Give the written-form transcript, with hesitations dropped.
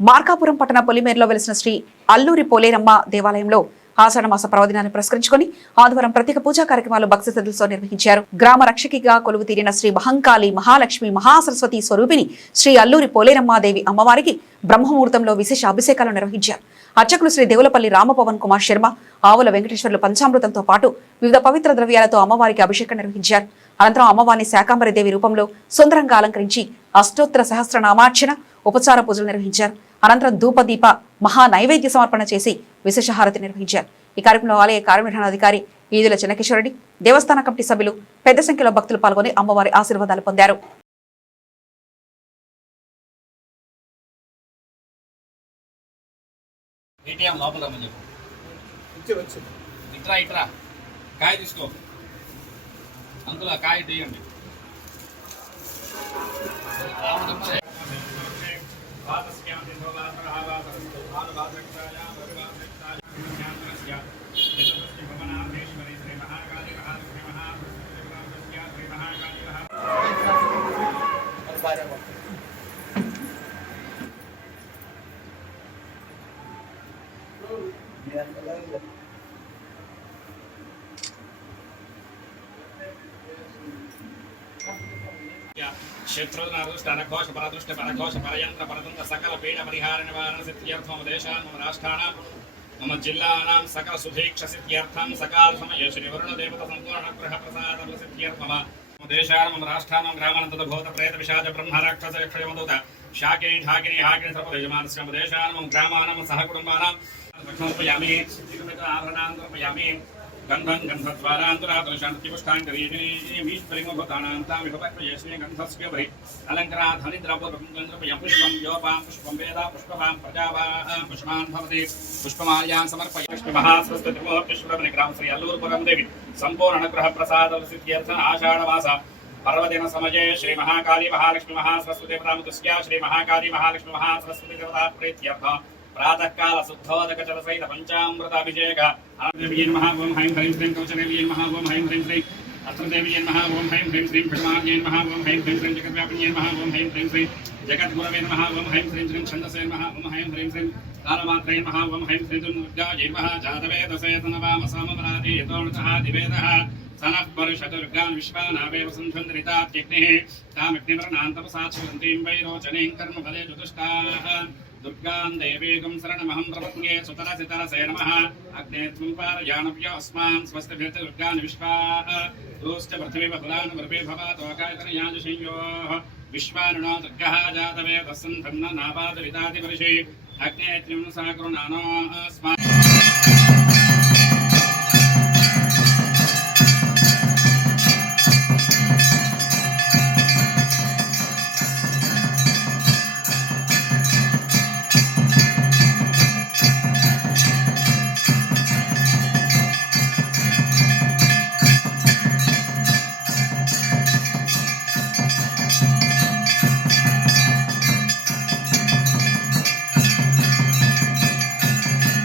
మార్కాపురం పట్టణ పొలిమేరులో వెలిసిన శ్రీ అల్లూరి పోలేరమ్మ దేవాలయంలో ఆషాఢమాస పర్వదినాన్ని పురస్కరించుకుని ఆదివారం ప్రత్యేక పూజా కార్యక్రమాలు భక్తి శ్రద్ధలతో నిర్వహించారు. గ్రామ రక్షకిగా కొలువు తీరిన శ్రీ మహంకాళి మహాలక్ష్మి మహాసరస్వతి స్వరూపిణి శ్రీ అల్లూరి పోలేరమ్మాదేవి అమ్మవారికి బ్రహ్మముహూర్తంలో విశేష అభిషేకాలు నిర్వహించారు. అర్చకులు శ్రీ దేవులపల్లి రామపవన్ కుమార్ శర్మ, ఆవుల వెంకటేశ్వర్లు పంచామృతంతో పాటు వివిధ పవిత్ర ద్రవ్యాలతో అమ్మవారికి అభిషేకం నిర్వహించారు. అనంతరం అమ్మవారిని శాకాంబరిదేవి రూపంలో సుందరంగా అలంకరించి అష్టోత్తర సహస్రనామార్చన, ఉపచార పూజలు నిర్వహించారు. అనంతరం ధూపదీప మహా నైవేద్య సమర్పణ చేసి విశేష హారతి నిర్వహించారు. ఈ కార్యక్రమంలో ఆలయ కార్యనిర్వహణాధికారి ఈదుల చెన్నకేశ్వరరెడ్డి, దేవస్థాన కమిటీ సభ్యులు పెద్ద సంఖ్యలో భక్తులు పాల్గొని అమ్మవారి ఆశీర్వాదాలు పొందారు. क्षेत्रोदनादृष्टानघोष परदृष्ट परघोष परयंत्र परतंत्र सकल पीड़ परिहार निवारण सिद्ध्यर्थम देशान मम राष्ट्राणां मम जिल्लानां सकल सुभीक्ष सिद्ध्यर्थं सकाल समय श्री वरुण देवता संपूर्ण अनुग्रह प्रसाद सिद्ध्यर्थम मम देशान मम राष्ट्राणां ग्रामान् तद भूत प्रेत विशाच ब्रह्म राक्षस यक्षयमदूत शाकिनी ढाकिनी हाकिनी सर्वदेशमानस्य मम देशान मम ग्रामाणां सह कुटुंबानां समर्पयामि आभरणान् समर्पयामि गंधं गंधद्वारान्तरादर्शान्तिपुष्टाङ्गरीश्वरीमभूतानान्तामिभवक्प्रयेष्णे गन्धस्योपरि अलङ्करात् हरिद्रपूर्वकं पुष्पं योपां पुष्पं वेदा पुष्पवां प्रजावां पुष्पान् भवति पुष्पमाल्यान् समर्पयामि पुष्पमहास्वस्तिमुहूर्तेश्वरग्राम श्री अल्लूरपुरं देवी सम्पूर्ण अनुग्रह प्रसाद सिद्ध्यर्थ आषाढमास पर्वदिन समये श्री महाकाली महालक्ष्मी महासरस्वती देवता श्री महाकाली महालक्ष्मी महासरस्वती देवता प्रीत्यर्थ प्रातः काल शुद्धोदक जल सहित पंचामृत अभिषेक देवी नमः ओम ह्रीं ह्रीं श्रीं कवचदेवी नमः ओम ह्रीं ह्रीं श्रीं अस्त्रदेवी नमः ओम ह्रीं ह्रीं श्रीं भस्मान्ये नमः ओम ह्रीं ह्रीं श्रीं जगद्व्यापिन्ये नमः ओम ह्रीं ह्रीं श्रीं जगद्गुरवे नमः ओम ह्रीं ह्रीं श्रीं छन्दसे नमः ओम ह्रीं ह्रीं श्रीं कालमात्रे नमः ओम ह्रीं श्रीं दुर्गायै नमः जातवेदसे तनवामसाममराति यतोऽणुतः दिवेदः सनः परिषदुर्गान् विश्वानावेव सन्धन्द्रितात्यग्निः तामग्निमरणान्तपसा चलन्तीं वैरोचनीं कर्मफले चतुष्टाः दुर्गां देवीगं शरणमहं प्रपद्ये सुतरसितरसे नमः अग्ने त्वं पारयानव्य अस्मान् स्वस्तिभिर्ति दुर्गान् विश्वाः रोश्च पृथिवी बहुलान् वृपे भवातोकायतनयाजशंयोः विश्वानुनो दुर्गः जातवेदः सन्धन्न नापादरितादिवर्षे अग्ने त्रिं सा करुणानो अस्मान्